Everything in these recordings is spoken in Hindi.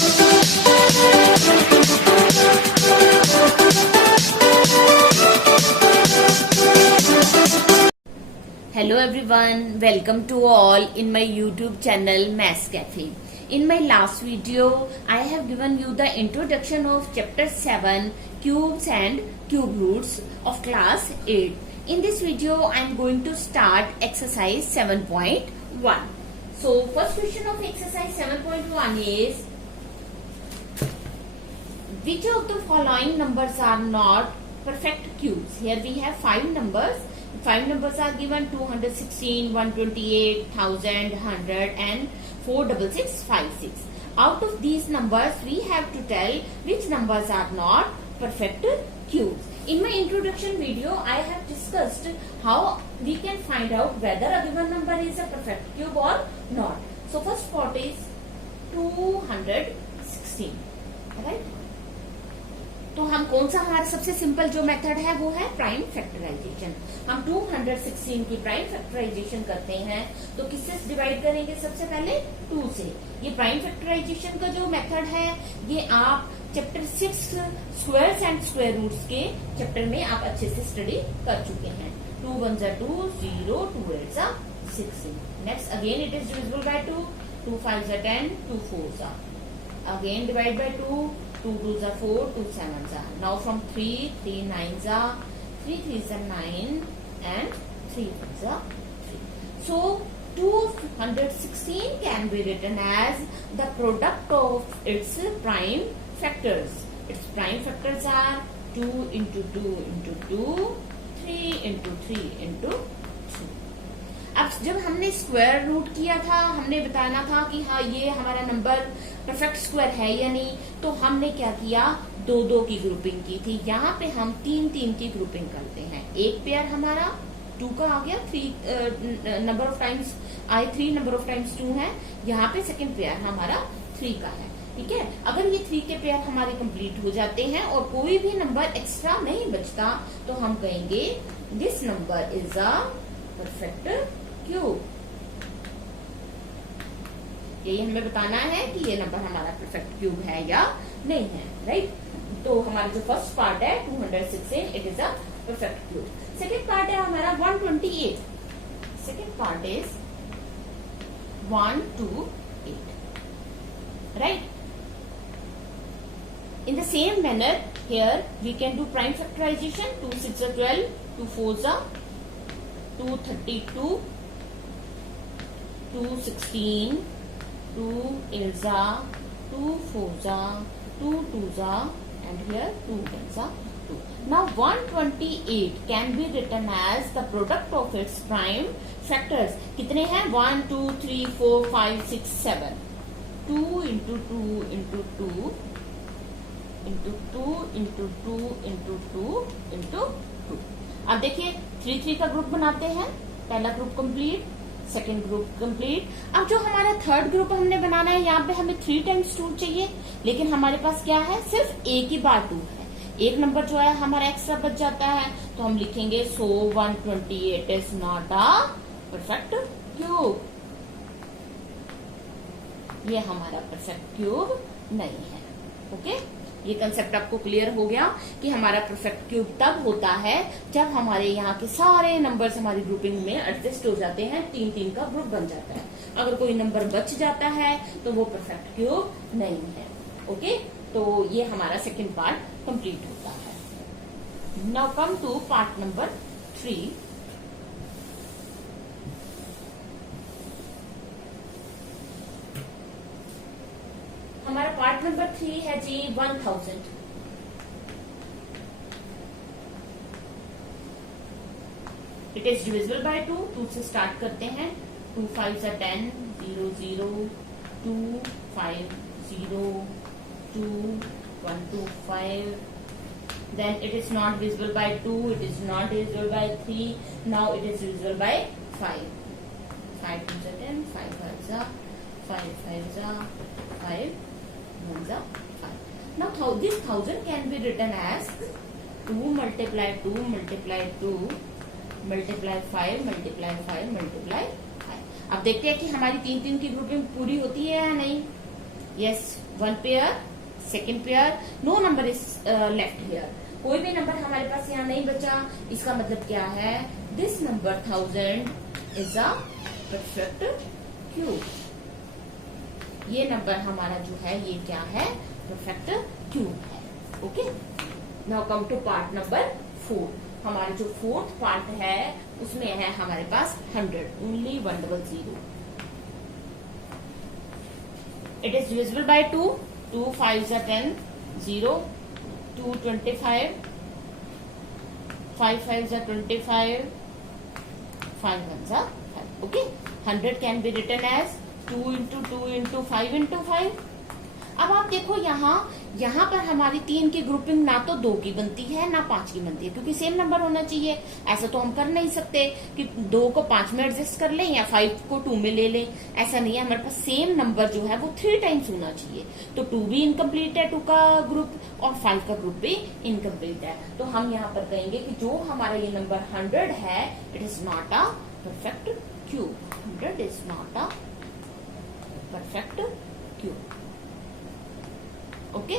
Hello everyone, welcome to all in my YouTube channel Maths Cafe. In my last video, I have given you the introduction of chapter 7 cubes and cube roots of class 8. In this video, I am going to start exercise 7.1. So first question of exercise 7.1 is, which of the following numbers are not perfect cubes? Here we have 5 numbers. 5 numbers are given: 216, 128, 1000, 100 and 46656. Out of these numbers, we have to tell which numbers are not perfect cubes. In my introduction video, I have discussed how we can find out whether a given number is a perfect cube or not. So first part is 216, right? तो हम कौन सा हमारा सबसे सिंपल जो मेथड है वो है प्राइम फैक्टराइजेशन. हम 216 की प्राइम फैक्टराइजेशन करते हैं तो किससे डिवाइड करेंगे? सबसे पहले 2 से. ये प्राइम फैक्टराइजेशन का जो मेथड है ये आप chapter 6 squares and square roots के चैप्टर में आप अच्छे से स्टडी कर चुके हैं. 2 1 2 0, 2 8 16. Next again it is divisible by 2, 2 5 10, 2 4 again divide by 2, 2 2 4, 2 7. Now from 3, 3 9, 3 3 9 and 3 4 3. So 216 can be written as the product of its prime factors. Its prime factors are 2 into 2 into 2, 3 into 3 into 3. अब जब हमने स्क्वायर रूट किया था, हमने बताना था कि हाँ ये हमारा नंबर परफेक्ट स्क्वायर है या नहीं, तो हमने क्या किया? 2 2 की ग्रुपिंग की थी. यहाँ पे हम 3 3 की ग्रुपिंग करते हैं. एक पेयर हमारा 2 का आ गया, 3 नंबर ऑफ टाइम्स आए, 3 नंबर ऑफ टाइम्स 2 है. यहाँ पे सेकंड पेयर हमारा 3 का है. ठीक है. अगर ये 3 के पेयर हमारे कंप्लीट हो जाते हैं और कोई भी नंबर एक्स्ट्रा नहीं बचता तो हम कहेंगे this number is a perfect cube. यही हमें बताना है कि ये नंबर हमारा परफेक्ट क्यूब है या नहीं है. राइट. तो हमारा जो फर्स्ट पार्ट है 216, it is a perfect cube. Second part है हमारा 128. Second part is 128. Right. In the same manner, here we can do prime factorization. 2 6 are 12, 2 4 are 232, 2 16, 2 8 are 2 4 are 2 2 are and here 2 10 are 2. Now 128 can be written as the product of its prime factors. कितने हैं? 1 2 3 4 5 6 7. 2 into 2 into 2 into 2 into 2 into 2 into 2. अब देखिए 3 3 का ग्रुप बनाते हैं. पहला group complete, second group complete. अब जो हमारा थर्ड ग्रुप हमने बनाना है, यहाँ पे हमें 3 times 2 चाहिए, लेकिन हमारे पास क्या है? सिर्फ एक ही बार 2 है. एक नंबर जो है हमारा एक्स्ट्रा बच जाता है, तो हम लिखेंगे सो 128 is not a perfect cube. ये हमारा परफेक्ट क्यूब नहीं है. ओके. ये कंसेप्ट आपको क्लियर हो गया कि हमारा परफेक्ट क्यूब तब होता है जब हमारे यहाँ के सारे नंबर्स हमारी ग्रुपिंग में एडजस्ट हो जाते हैं, 3 3 का ग्रुप बन जाता है. अगर कोई नंबर बच जाता है तो वो परफेक्ट क्यूब नहीं है. ओके. तो ये हमारा सेकंड पार्ट कंप्लीट होता है. Now come to part number 3. हमारा पार्ट नंबर 3 है जी 1000. It is divisible by 2. 2 से स्टार्ट करते हैं. 2 5 10, 0 0, 2 5 0, 2 1 2 5. Then it is not divisible by 2. It is not divisible by 3. Now it is divisible by 5. 5 2 10, 5 5 5 5 5. 5. Now this 1000 can be written as 2 multiply 2 multiply 2 multiply 5 multiply 5 multiply 5. अब देखते हैं कि हमारी 3 3 की ग्रुपिंग पूरी होती है या नहीं. Yes, one pair, second pair, no number is left here, कोई भी नंबर हमारे पास यहाँ नहीं बचा। इसका मतलब क्या है, this number 1000 is a perfect cube. ये नंबर हमारा जो है ये क्या है, परफेक्ट क्यूब है। Okay, now come to part number 4। हमारा जो फोर्थ पार्ट है उसमें है हमारे पास 100, only 100। It is divisible by 2, 2 5 10, 0, 2 25, 5 5 25, 5 1 5। Okay, 100 can be written as 2 into 2 into 5 into 5। अब आप देखो यहाँ पर हमारी 3 की ग्रुपिंग ना तो 2 की बनती है ना 5 की बनती है, क्योंकि सेम नंबर होना चाहिए। ऐसा तो हम कर नहीं सकते कि 2 को 5 में एडजस्ट कर लें या 5 को 2 में ले लें, ऐसा नहीं है। हमारे पास सेम नंबर जो है वो 3 टाइम्स होना चाहिए। तो 2 भी इनकम्प्लीट है, 2 का ग्रुप, और 5 का ग्रुप भी इनकम्प्लीट है। तो हम यहाँ पर कहेंगे कि जो हमारा ये नंबर 100 है, it is not a perfect cube. 100 is not a perfect cube. Okay,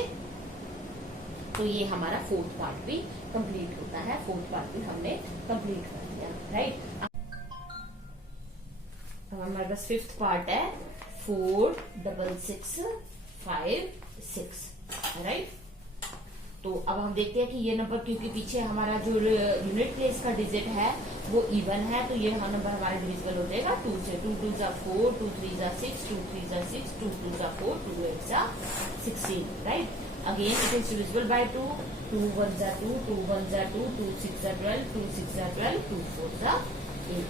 तो ये हमारा फोर्थ पार्ट भी कंप्लीट होता है। फोर्थ पार्ट भी हमने कंप्लीट कर दिया, राइट। अब हमारे पास फिफ्थ पार्ट है 4 6 6 5 6, राइट। तो अब हम देखते हैं कि ये नंबर, क्योंकि पीछे हमारा जो यूनिट प्लेस का डिजिट है वो इवन है, तो ये नंबर हमारा डिविजिबल हो जाएगा 2 से। 2 2 जा 4, 2 3 जा 6, 2 3 जा 6, 2 2 जा 4, 2 8 जा 16, right. Again it is divisible by 2, 2 1 जा 2, 2 1 जा 2, 2 6 जा 12, 2 6 जा 12, 2 4 जा 8।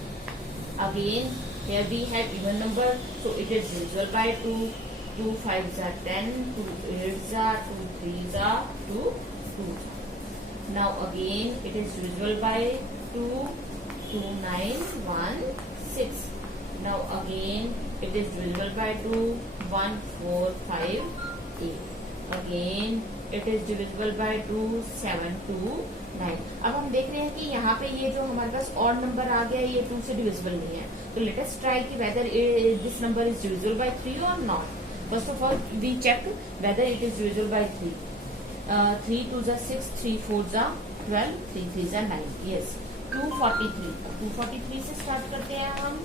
Again, here we have even number, so it is divisible by 2, 2 5 are 10, 2 8 are 2 3 are 2 2. Now again, it is divisible by 2, 2 9 1 6. Now again, it is divisible by 2, 1 4 5 8. Again, it is divisible by 2, 7 2 9। अब हम देख रहे हैं कि यहाँ पे ये जो हमारे पास ऑड नंबर आ गया, ये 2 से डिविजिबल नहीं है। तो लेट अस ट्राई कि whether this number is divisible by 3 और not. First of all we check whether it is divisible by 3। 3 2 जा 6, 3 4 जा 12, 3 3 जा 9। यस, 243। 243 से स्टार्ट करते हैं हम।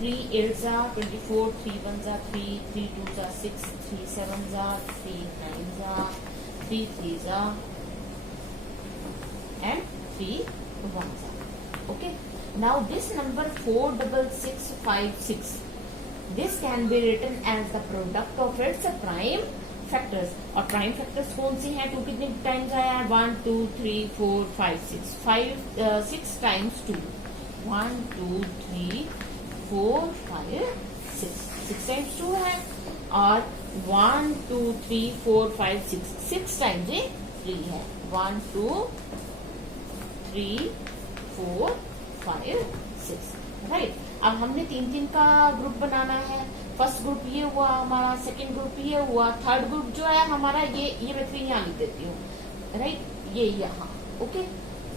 3 8 जा 24, 3 1 जा 3, 3 2 जा 6, 3 7 जा 3 9 जा 3 3 जा and 3 1 जा। Okay, now this number 4 6 6 5 6, this can be written as the product of its prime factors। और प्राइम फैक्टर्स कौन सी हैं? 2 कितने टाइम्स आया है? 1 2 3 4 5 6, 6 टाइम्स 2, 1 2 3 4 5 6, 6 टाइम्स 2 है, और 1 2 3 4 5 6, 6 टाइम्स ये 3 है। 1 2 3 4 5 6, राइट। अब हमने 3 3 का ग्रुप बनाना है। फर्स्ट ग्रुप ये हुआ हमारा, सेकंड ग्रुप ये हुआ, थर्ड ग्रुप जो है हमारा ये मैं फिर यहाँ लिख देती हूँ, राइट, ये यहाँ। ओके,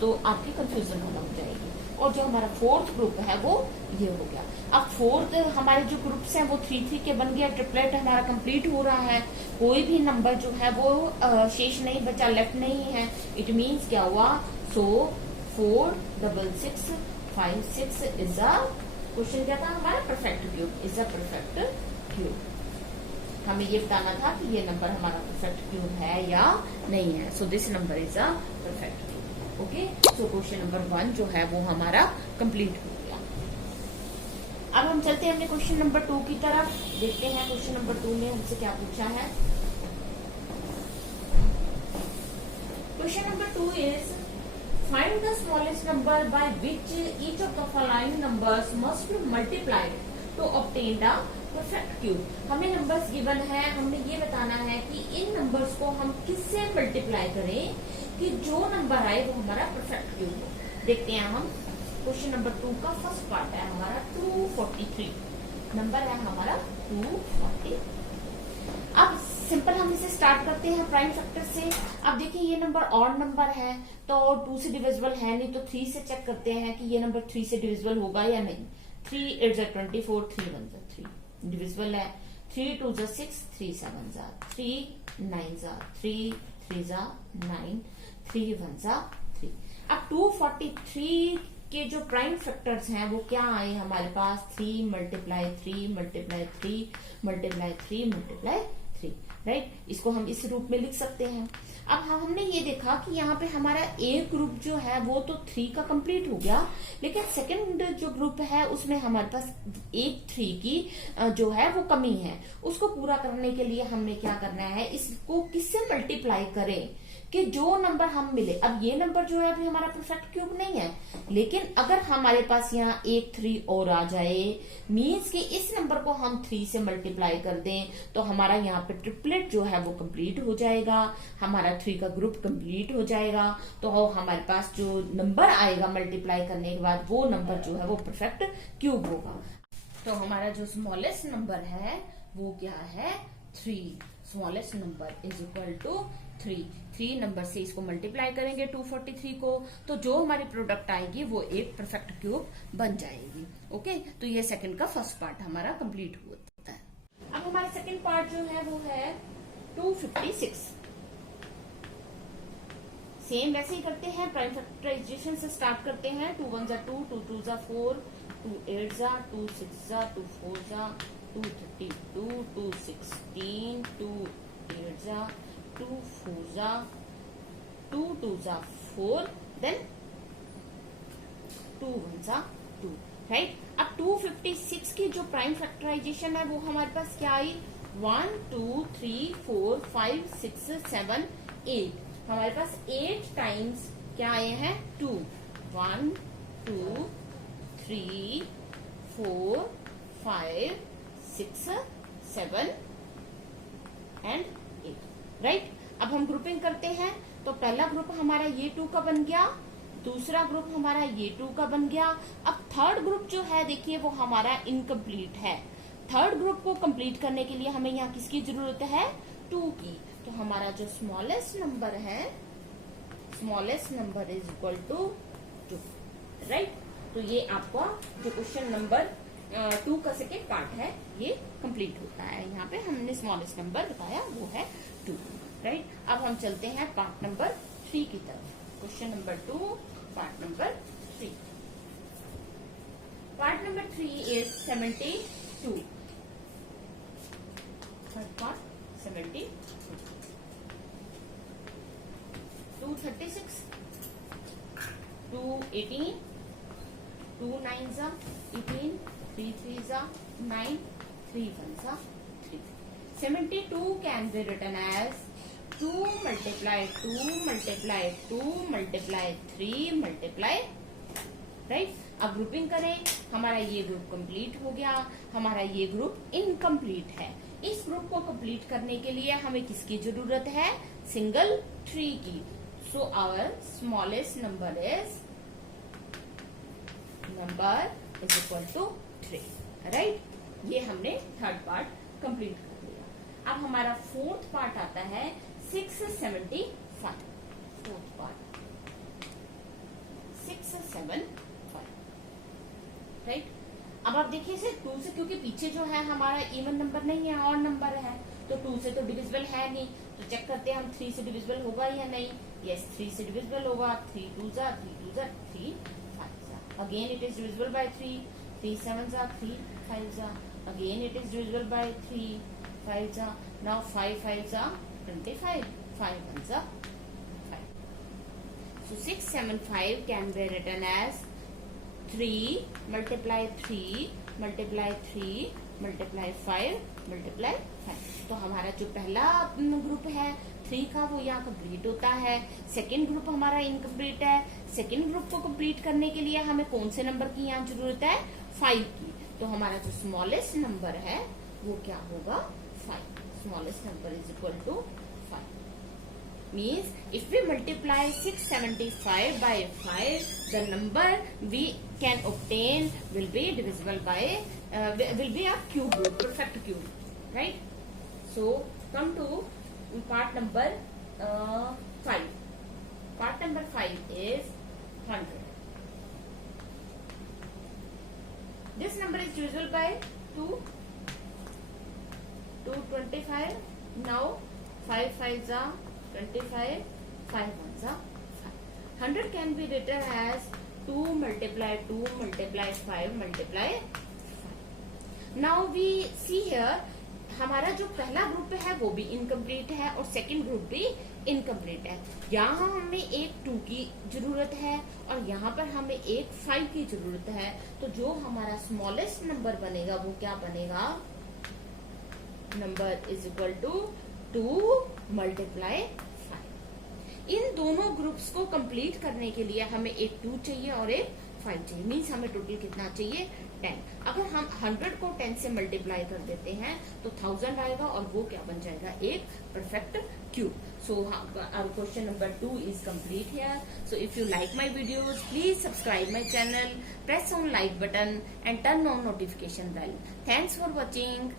तो आपकी कंफ्यूजन होना हो जाएगी। और जो हमारा फोर्थ ग्रुप है वो ये हो गया। अब फोर्थ हमारे जो ग्रुप्स हैं वो 3 3 के बन गया, ट्रिपलेट हमारा कंप्लीट हो रहा है। कोई भी नंबर जो है वो शेष नहीं बचा, लेफ्ट नहीं है। इट मीन्स क्या हुआ? सो 4 6 6 5 6 इज अ, क्वेश्चन क्या था हमारा? Perfect cube, is a perfect cube. हमें ये बताना था कि ये नंबर हमारा परफेक्ट क्यूब है या नहीं है। So this number is a perfect cube. Okay, so question number 1 जो है वो हमारा कंप्लीट हो गया। अब हम चलते हैं अपने क्वेश्चन नंबर 2 की तरफ। देखते हैं क्वेश्चन नंबर 2 में हमसे क्या पूछा है। Question number 2 is find the smallest number by which each of the following numbers must be multiplied to obtain the perfect cube। हमें नंबर्स गिवन है, हमने ये बताना है कि इन नंबर्स को हम किससे मल्टीप्लाई करें कि जो नंबर आए वो हमारा परफेक्ट क्यूब हो। देखते हैं हम क्वेश्चन नंबर 2 का फर्स्ट पार्ट है हमारा 243। नंबर है हमारा 243। अब सिंपल हम इसे स्टार्ट करते हैं प्राइम फैक्टर से। अब देखिए ये नंबर ऑड नंबर है तो 2 से डिविजिबल है नहीं, तो 3 से चेक करते हैं कि ये नंबर 3 से डिविजिबल होगा या नहीं। 3 8 24, 3 1 3 डिविजिबल है। 3 2 जा 6, 3 7 जा 3, 9 जा 3, 3 जा 9, 3 1 जा 3। अब 243 के जो प्राइम फैक्टर्स हैं वो क्या आए हमारे पास, 3 multiply 3 multiply 3 multiply 3 multiply 3, right. इसको हम इस रूप में लिख सकते हैं। अब हमने ये देखा कि यहाँ पे हमारा ए ग्रुप जो है वो तो 3 का कंप्लीट हो गया, लेकिन सेकंड जो ग्रुप है उसमें हमारे पास एक 3 की जो है वो कमी है। उसको पूरा करने के लिए हमने क्या करना है, इसको किससे मल्टीप्लाई करें कि जो नंबर हम मिले। अब ये नंबर जो है अभी हमारा परफेक्ट क्यूब नहीं है, लेकिन अगर हमारे पास यहाँ एक 3 और आ जाए, मीन्स कि इस नंबर को हम 3 से मल्टीप्लाई कर दें तो हमारा यहाँ पे ट्रिपलेट जो है वो कंप्लीट हो जाएगा, हमारा 3 का ग्रुप कंप्लीट हो जाएगा। तो हमारे पास जो नंबर आएगा मल्टीप्लाई करने के बाद वो नंबर जो है वो परफेक्ट क्यूब होगा। तो हमारा जो स्मॉलेस्ट नंबर है वो क्या है, 3। Smallest number is equal to 3 number से इसको मल्टीप्लाई करेंगे 243 को, तो जो हमारी प्रोडक्ट आएगी वो एक परफेक्ट क्यूब बन जाएगी। ओके, तो ये सेकंड का फर्स्ट पार्ट हमारा कंप्लीट होता है। अब हमारा सेकंड पार्ट जो है वो है 256। सेम वैसे ही करते हैं, प्राइम फैक्टराइजेशन से स्टार्ट करते हैं। 2 1 जा 2, 2 2 जा 4, 2 8 जा 2 6 जा 2 4 जा 2 32, 2 16, 2 8 जा 2 4 जा 2 2 जा 4, देन 2 1 जा 2, राइट। अब 256 की जो प्राइम फैक्टराइजेशन है वो हमारे पास क्या आई, 1 2 3 4 5 6 7 8। हमारे पास 8 टाइम्स क्या आए हैं, 2, 1 2 3 4 5 6 7 एंड 8, राइट। अब हम ग्रुपिंग करते हैं, तो पहला ग्रुप हमारा ये 2 का बन गया, दूसरा ग्रुप हमारा ये 2 का बन गया। अब थर्ड ग्रुप जो है देखिए वो हमारा इनकम्प्लीट है। थर्ड ग्रुप को कंप्लीट करने के लिए हमें यहाँ किसकी जरूरत है, 2 की। तो हमारा जो स्मॉलेस्ट नंबर है, smallest number is equal to 2, right. तो ये आपका जो क्वेश्चन नंबर 2 का सेकेंड पार्ट है ये कंप्लीट होता है। यहाँ पे हमने स्मॉलेस्ट नंबर बताया वो है 2, राइट। अब हम चलते हैं पार्ट नंबर 3 की तरफ। Question number 2, part number 3। Part number 3 is 72। Third part 72, 236, 2 18, 2 9 जा 18, 3 3 जा 9, 3 1 जा 3। 72 can be written as 2 multiply 2 multiply 2 multiply 3 multiply, right. अब ग्रुपिंग करें, हमारा ये ग्रुप कंप्लीट हो गया, हमारा ये ग्रुप इनकम्प्लीट है। इस ग्रुप को कंप्लीट करने के लिए हमें किसकी जरूरत है, सिंगल 3 की। So our smallest number is equal to 3, right. ये हमने थर्ड पार्ट कंप्लीट कर लिया। अब हमारा फोर्थ पार्ट आता है 675। Fourth part 675, right. अब आप देखिए इसे 2 से, क्योंकि पीछे जो है हमारा इवन नंबर नहीं है, ऑड नंबर है, तो 2 से तो डिविजिबल है नहीं, तो चेक करते हैं हम 3 से डिविजिबल होगा या नहीं। यस, 3 से डिविजिबल होगा। 3 2 जा 3 2 जा 3 5 जा, again it is divisible by 3, 3 7 जा 3 5 जा, again it is divisible by 3 5 जा। नाउ 5 5 जा 25, 5 1 जा 5। So 675 can be written as 3 multiply 3 multiply 3 multiply 5 multiply 5। तो हमारा जो पहला ग्रुप है 3 का वो यहाँ कंप्लीट होता है। सेकेंड ग्रुप हमारा इनकम्प्लीट है। सेकेंड ग्रुप को कंप्लीट करने के लिए हमें कौन से नंबर की यहाँ जरूरत है, 5 की। तो हमारा जो स्मॉलेस्ट नंबर है वो क्या होगा, 5। Smallest number is equal to 5। Means if we multiply 675 by 5, the number we can obtain will be divisible by will be a cube root, perfect cube, right? So come to part number 5. Part number 5 is 100. This number is divisible by 2. 225. Now 5 5s are 25, 5 1s are 5. 100 can be written as 2 multiply 2 multiply 5 multiply 5. Now we see here, हमारा जो पहला ग्रुप है वो भी इनकम्प्लीट है और सेकंड ग्रुप भी इनकम्प्लीट है। यहाँ हमें एक 2 की जरूरत है और यहाँ पर हमें एक 5 की जरूरत है। तो जो हमारा स्मॉलेस्ट नंबर बनेगा वो क्या बनेगा, number is equal to 2 multiply 5। इन दोनों ग्रुप्स को कंप्लीट करने के लिए हमें एक 2 चाहिए और एक 5 चाहिए। मीन्स हमें टोटल कितना चाहिए, 10। अगर हम 100 को 10 से मल्टीप्लाई कर देते हैं तो 1000 आएगा और वो क्या बन जाएगा, एक perfect cube. So our question number 2 is complete here. So if you like my videos, please subscribe my channel, press on like button and turn on notification bell. Thanks for watching.